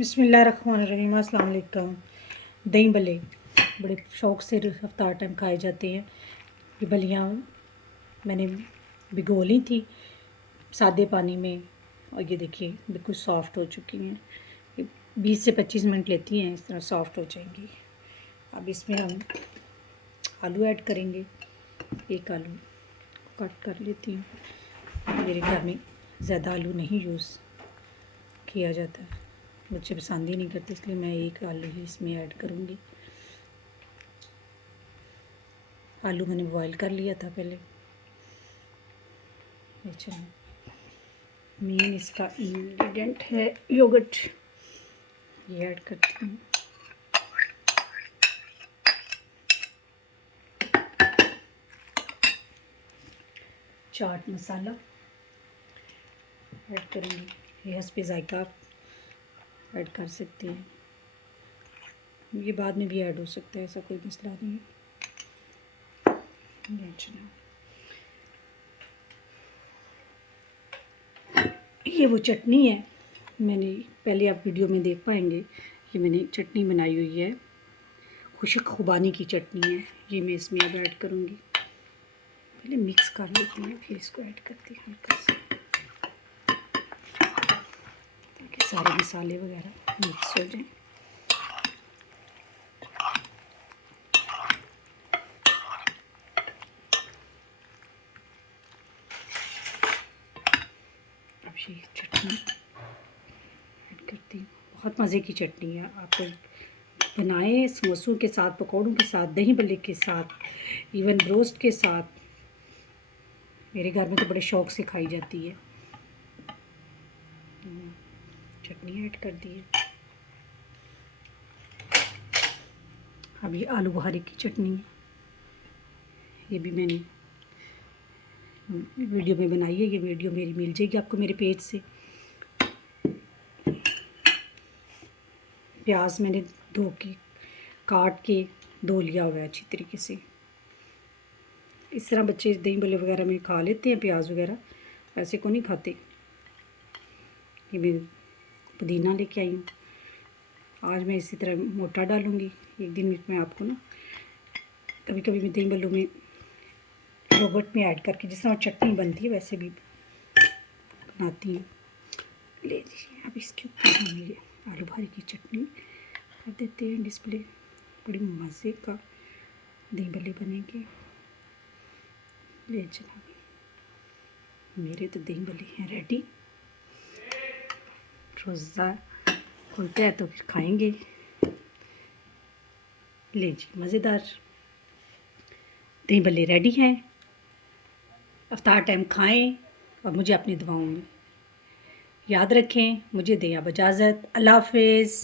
बिस्मिल्लाहिर्रहमानिर्रहीम। अस्सलाम वालेकुम। दही भल्ले बड़े शौक़ से रफ्तार टाइम खाए जाते हैं। ये भलियाँ मैंने भिगो ली थी सादे पानी में और ये देखिए बिल्कुल सॉफ़्ट हो चुकी हैं। ये 20 से 25 मिनट लेती हैं, इस तरह सॉफ़्ट हो जाएंगी। अब इसमें हम आलू ऐड करेंगे। एक आलू कट कर लेती हूँ। मेरे घर में ज़्यादा आलू नहीं यूज़ किया जाता है, बच्चे पसंद ही नहीं करते, इसलिए मैं एक आलू ही इसमें ऐड करूँगी। आलू मैंने बॉईल कर लिया था पहले। अच्छा, मेन इसका इंग्रेडिएंट है योगर्ट, ये ऐड करती हूँ। चाट मसाला ऐड करेंगे, ये हस्बे ज़ायका ऐड कर सकते हैं, ये बाद में भी ऐड हो सकता है, ऐसा कोई मसला नहीं है। ये वो चटनी है, मैंने पहले आप वीडियो में देख पाएंगे, ये मैंने चटनी बनाई हुई है, खुशक खुबानी की चटनी है। ये मैं इसमें अब ऐड करूँगी। पहले मिक्स कर लेती हूँ, फिर इसको ऐड करती हूँ हल्का सा, ताकि सारे मसाले वगैरह मिक्स हो जाएं। अब ये चटनी ऐड करती हूँ। बहुत मज़े की चटनी है, आपको बनाएं समोसों के साथ, पकौड़ों के साथ, दही भल्ले के साथ, इवन रोस्ट के साथ। मेरे घर में तो बड़े शौक़ से खाई जाती है। चटनी ऐड कर दी है। अब ये आलू बुखारे की चटनी है, ये भी मैंने वीडियो में बनाई है, ये वीडियो मेरी मिल जाएगी आपको मेरे पेज से। प्याज मैंने धो के काट के धो लिया हुआ है अच्छी तरीके से। इस तरह बच्चे दही भल्ले वगैरह में खा लेते हैं प्याज वगैरह, ऐसे को नहीं खाते। ये मैं पुदीना लेके आई हूँ, आज मैं इसी तरह मोटा डालूँगी। एक दिन मैं आपको ना कभी कभी मैं दही भल्लों में योगर्ट में ऐड करके जिस तरह चटनी बनती है वैसे भी बनाती हूँ। ले लीजिए, अब इसके ऊपर हम ये आलू बुखारे की चटनी कर देते हैं डिस्प्ले। बड़ी मज़े का दही भल्ले बनेंगे। ले चला, मेरे तो दही भल्ले हैं रेडी। रोज़ा खुलता है तो फिर खाएंगे। ले जी, मज़ेदार दही भल्ले रेडी हैं। अफ्तार टाइम खाएं और मुझे अपनी दुआओं में याद रखें। मुझे दें अब इजाज़त। अल्लाह हाफ़िज़।